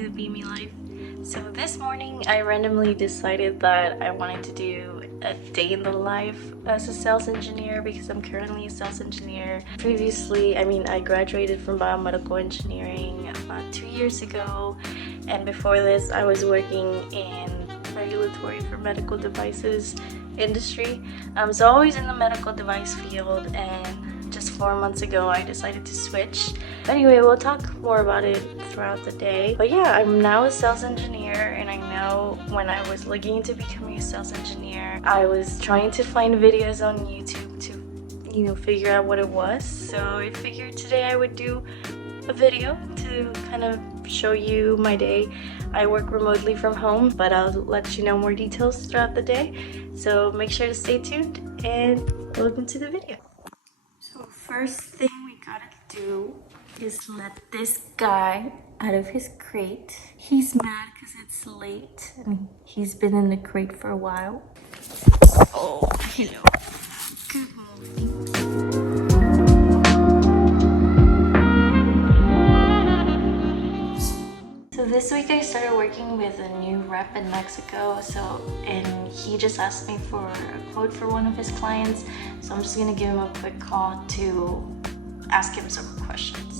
to the Beamy Life. So this morning I randomly decided that I wanted to do a day in the life as a sales engineer because I'm currently a sales engineer. Previously, I graduated from biomedical engineering about 2 years ago, and before this I was working in regulatory for medical devices industry. So always in the medical device field, and just 4 months ago I decided to switch. Anyway, we'll talk more about it throughout the day. But yeah, I'm now a sales engineer, and I know when I was looking into becoming a sales engineer, I was trying to find videos on YouTube to figure out what it was. So I figured today I would do a video to kind of show you my day. I work remotely from home, but I'll let you know more details throughout the day. So make sure to stay tuned and welcome to the video. So first thing we gotta do is let this guy out of his crate. He's mad because it's late and he's been in the crate for a while. Oh, hello. Good morning. So this week I started working with a new rep in Mexico, and he just asked me for a quote for one of his clients. So I'm just gonna give him a quick call to ask him some questions.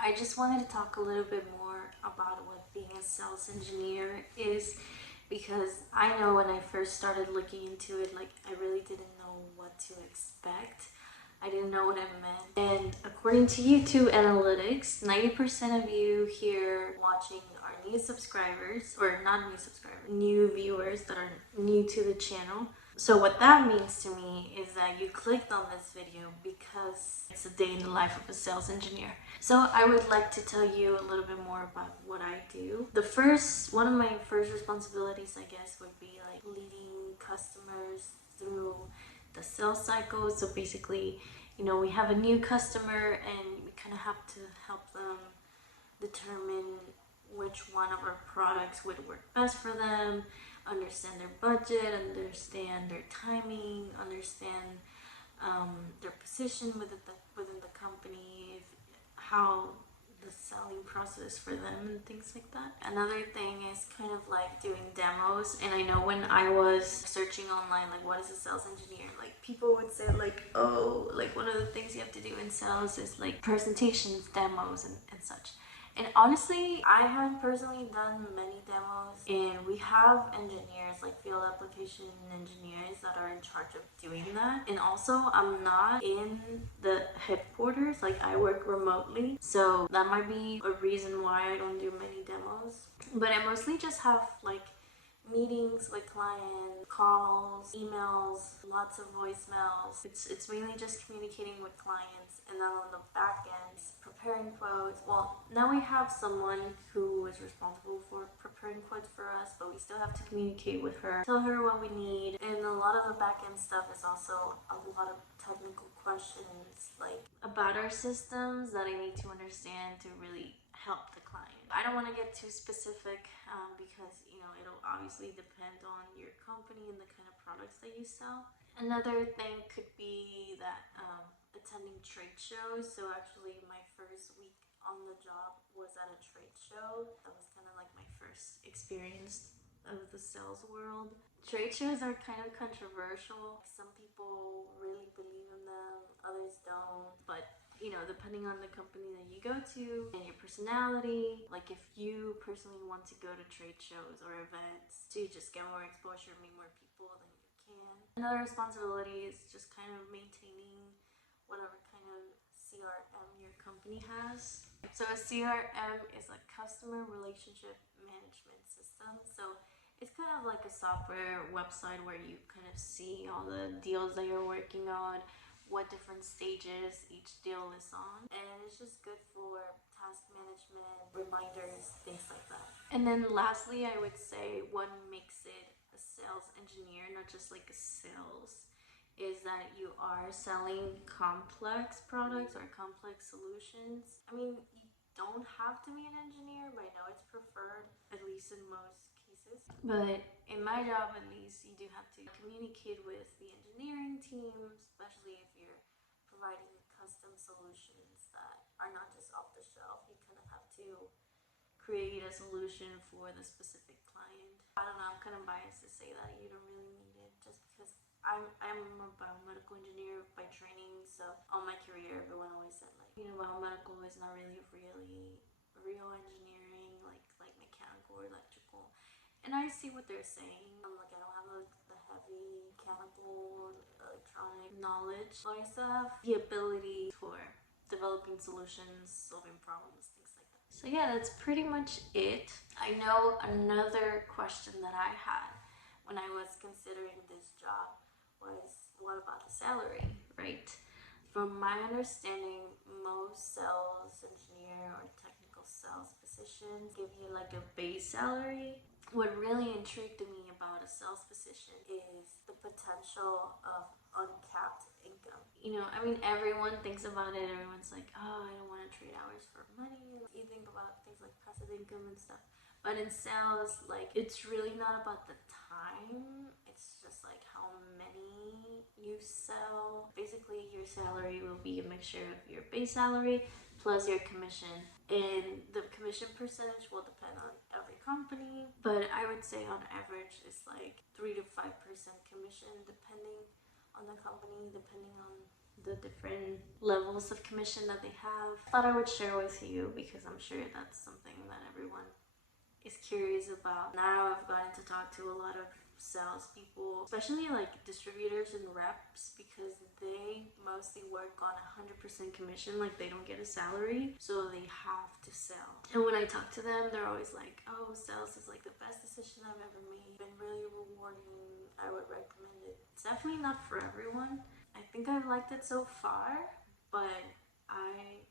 I just wanted to talk a little bit more about what being a sales engineer is, because I know when I first started looking into it, I really didn't know what to expect. I didn't know what it meant. And according to YouTube analytics, 90% of you here watching are new subscribers, or not new subscribers, new viewers that are new to the channel. So what that means to me is that you clicked on this video because it's a day in the life of a sales engineer. So I would like to tell you a little bit more about what I do. One of my first responsibilities, I guess, would be leading customers through the sales cycle. So basically, we have a new customer and we kind of have to help them determine which one of our products would work best for them, understand their budget, understand their timing, understand their position within the company, how the selling process for them and things like that. Another thing is kind of doing demos. And I know when I was searching online, what is a sales engineer, people would say oh, one of the things you have to do in sales is presentations, demos, and such. And honestly, I haven't personally done many demos, and we have engineers, field application engineers, that are in charge of doing that. And also, I'm not in the headquarters, I work remotely, so that might be a reason why I don't do many demos. But I mostly just have meetings with clients, calls, emails, lots of voicemails. It's mainly just communicating with clients, and then on the back end, preparing quotes. Well, now we have someone who is responsible for preparing quotes for us, but we still have to communicate with her, tell her what we need, and a lot of the back end stuff is also a lot of technical questions about our systems that I need to understand to really help the client. I don't want to get too specific because it'll obviously depend on your company and the kind of products that you sell. Another thing could be that attending trade shows. So actually my first week on the job was at a trade show. That was kind of my first experience of the sales world. Trade shows are kind of controversial. Some people really believe in them, others don't. But depending on the company that you go to and your personality, if you personally want to go to trade shows or events to just get more exposure, meet more people, then you can. Another responsibility is just kind of maintaining whatever kind of CRM your company has. So a CRM is a customer relationship management system. So it's kind of like a software website where you kind of see all the deals that you're working on, what different stages each deal is on, and it's just good for task management, reminders, things like that. And then lastly, I would say what makes it a sales engineer, not just a sales, is that you are selling complex products or complex solutions. don't have to be an engineer, but I know it's preferred, at least in most cases. But in my job, at least, you do have to communicate with the engineering team, especially if you're providing custom solutions that are not just off the shelf. You kind of have to create a solution for the specific client. I don't know, I'm kind of biased to say that you don't really need it just because I'm a biomedical engineer by training, so all my career everyone always said like, biomedical is not really real engineering, like mechanical or electrical. And I see what they're saying. I'm like, I don't have the heavy mechanical electronic knowledge, so I still have the ability for developing solutions, solving problems, things like that. So yeah, that's pretty much it. I know another question that I had when I was considering this job was, what about the salary, right? From my understanding, most sales engineer or technical sales positions give you like a base salary. What really intrigued me about a sales position is the potential of uncapped income. I mean, everyone thinks about it. Everyone's like, oh, I don't want to trade hours for money. You think about things like passive income and stuff. But in sales, like, it's really not about the time. It's just like how many you sell. Basically, your salary will be a mixture of your base salary plus your commission. And the commission percentage will depend on every company. But I would say on average, it's like 3 to 5% commission depending on the company, depending on the different levels of commission that they have. I thought I would share with you because I'm sure that's something that everyone is curious about. Now I've gotten to talk to a lot of salespeople, especially like distributors and reps, because they mostly work on 100% commission. Like, they don't get a salary, so they have to sell. And when I talk to them, they're always like, oh, sales is like the best decision I've ever made. It's been really rewarding. I would recommend it. It's definitely not for everyone. I think I've liked it so far, but I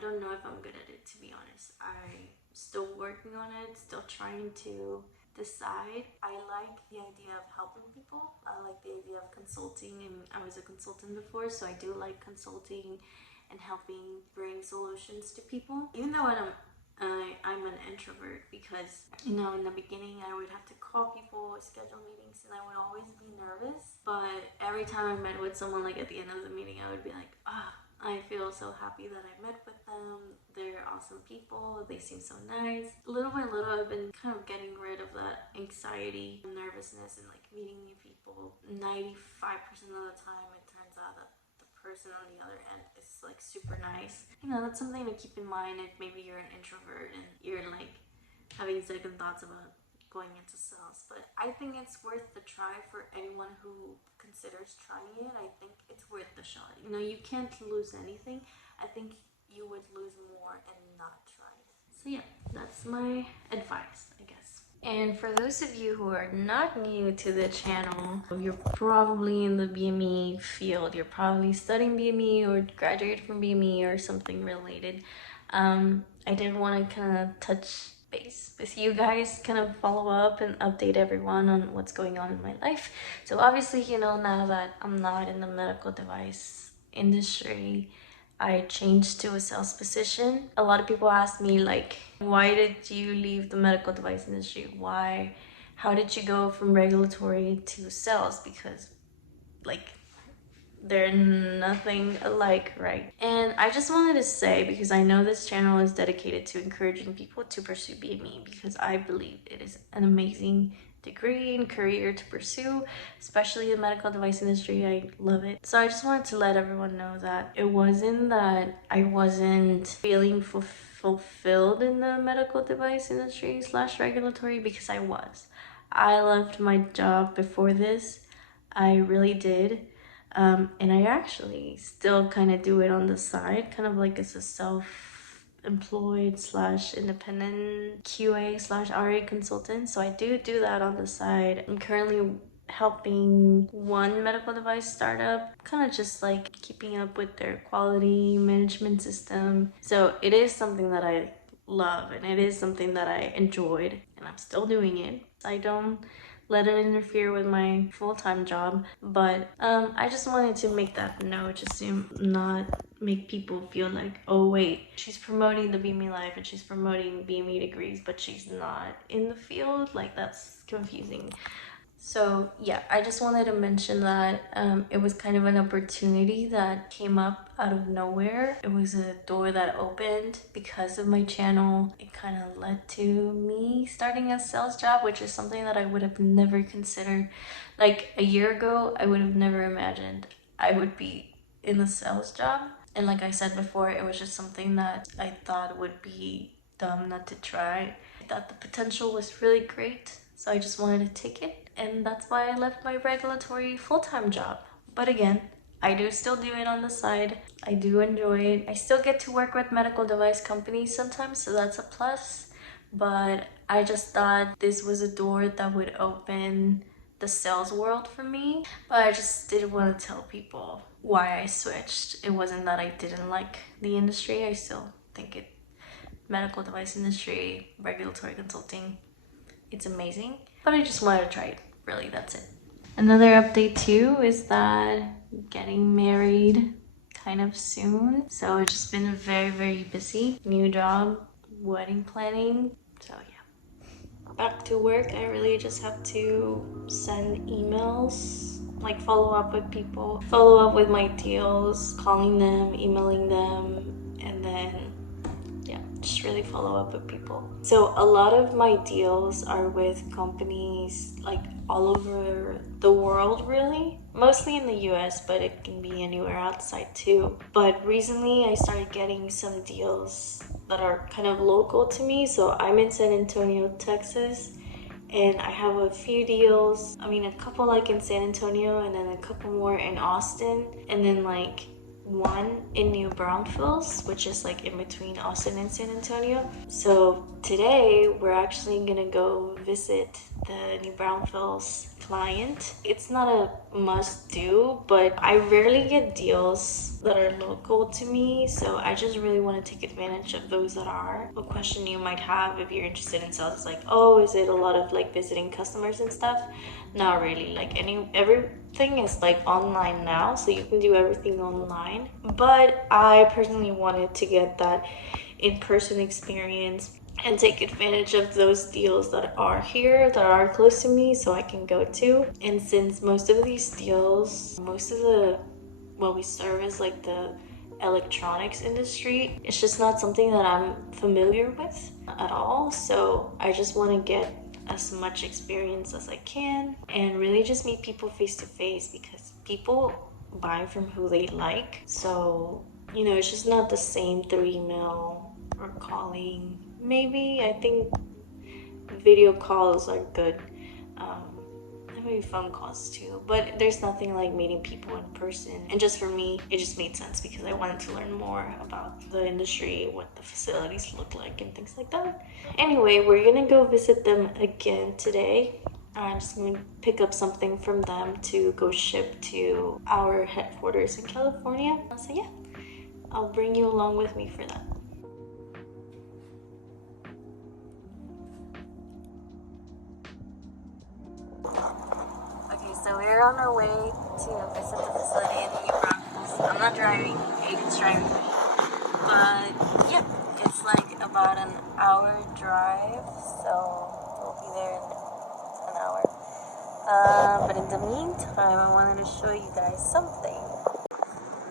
don't know if I'm good at it, to be honest. I'm still working on it, still trying to decide. I like the idea of helping people. I like the idea of consulting, and I was a consultant before, so I do like consulting and helping bring solutions to people. Even though I'm an introvert, because in the beginning I would have to call people, schedule meetings, and I would always be nervous. But every time I met with someone, like at the end of the meeting, I would be like, I feel so happy that I met with them. They're awesome people. They seem so nice. Little by little, I've been kind of getting rid of that anxiety, nervousness, and like meeting new people. 95% of the time, it turns out that the person on the other end is like super nice. That's something to keep in mind if maybe you're an introvert and you're like having second thoughts about going into sales. But I think it's worth the try for anyone who considers trying it. I think it's worth the shot. You can't lose anything. I think you would lose more and not try it. So yeah, that's my advice, I guess. And for those of you who are not new to the channel, you're probably in the BME field. You're probably studying BME or graduated from BME or something related. I did want to kind of touch base with you guys, kind of follow up and update everyone on what's going on in my life. So obviously, now that I'm not in the medical device industry, I changed to a sales position. A lot of people ask me like, why did you leave the medical device industry? How did you go from regulatory to sales? Because like, they're nothing alike, right? And I just wanted to say, because I know this channel is dedicated to encouraging people to pursue BME, because I believe it is an amazing degree and career to pursue, especially the medical device industry. I love it. So I just wanted to let everyone know that it wasn't that I wasn't feeling fulfilled in the medical device industry / regulatory, because I was. I loved my job before this. I really did. And I actually still kind of do it on the side, kind of like as a self-employed / independent QA / RA consultant. So I do that on the side. I'm currently helping one medical device startup, kind of just like keeping up with their quality management system. So it is something that I love, and it is something that I enjoyed, and I'm still doing it. I don't let it interfere with my full-time job. But I just wanted to make that note just to not make people feel like, oh wait, she's promoting the BME life and she's promoting BME degrees, but she's not in the field. Like, that's confusing. So yeah, I just wanted to mention that it was kind of an opportunity that came up out of nowhere. It was a door that opened because of my channel. It kind of led to me starting a sales job, which is something that I would have never considered. Like a year ago, I would have never imagined I would be in a sales job. And like I said before, it was just something that I thought would be dumb not to try. I thought the potential was really great, so I just wanted to take it, and that's why I left my regulatory full-time job. But again, I do still do it on the side. I do enjoy it. I still get to work with medical device companies sometimes, so that's a plus. But I just thought this was a door that would open the sales world for me. But I just didn't want to tell people why I switched. It wasn't that I didn't like the industry. I still think it, medical device industry, regulatory consulting, it's amazing. But I just wanted to try it. Really, that's it. Another update too is that getting married kind of soon. So it's just been very, very busy. New job, wedding planning. So yeah. Back to work, I really just have to send emails, like follow up with people, follow up with my deals, calling them, emailing them, and then yeah, just really follow up with people. So a lot of my deals are with companies like all over the world, really. Mostly in the US, but it can be anywhere outside too. But recently I started getting some deals that are kind of local to me. So I'm in San Antonio, Texas, and I have a few deals. I mean, a couple like in San Antonio, and then a couple more in Austin, and then like one in New Braunfels, which is like in between Austin and San Antonio. So today we're actually gonna go visit the New Braunfels client. It's not a must do, but I rarely get deals that are local to me, so I just really want to take advantage of those that are. A question you might have if you're interested in sales is like, oh, is it a lot of like visiting customers and stuff? Not really. Like everything is like online now, so you can do everything online. But I personally wanted to get that in-person experience and take advantage of those deals that are here, that are close to me, so I can go to. And since most of these deals, most of the what we serve is like the electronics industry, it's just not something that I'm familiar with at all. So I just want to get as much experience as I can and really just meet people face to face, because people buy from who they like. So, you know, it's just not the same through email or calling. Maybe I think video calls are good. Maybe phone calls too, but there's nothing like meeting people in person. And just for me, it just made sense because I wanted to learn more about the industry, what the facilities look like and things like that. Anyway, we're gonna go visit them again today. I'm just gonna pick up something from them to go ship to our headquarters in California. So yeah, I'll bring you along with me for that. So we're on our way to visit the facility in New Braunfels. I'm not driving, Aiden's driving me. But yeah, it's like about an hour drive, so we'll be there in an hour. But in the meantime, I wanted to show you guys something.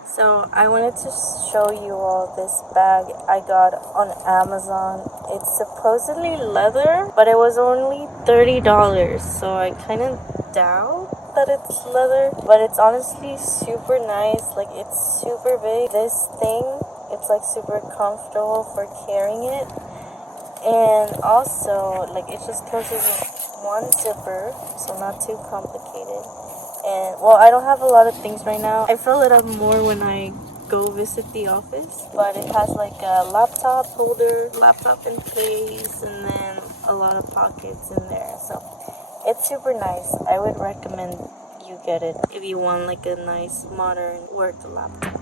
So I wanted to show you all this bag I got on Amazon. It's supposedly leather, but it was only $30. So I kind of doubt that it's leather, but it's honestly super nice. Like, it's super big. This thing, it's like super comfortable for carrying it. And also, like, it just comes with one zipper, so not too complicated. And well, I don't have a lot of things right now. I fill it up more when I go visit the office, but it has like a laptop holder, laptop in case, and then a lot of pockets in there. So it's super nice. I would recommend you get it if you want like a nice modern work laptop.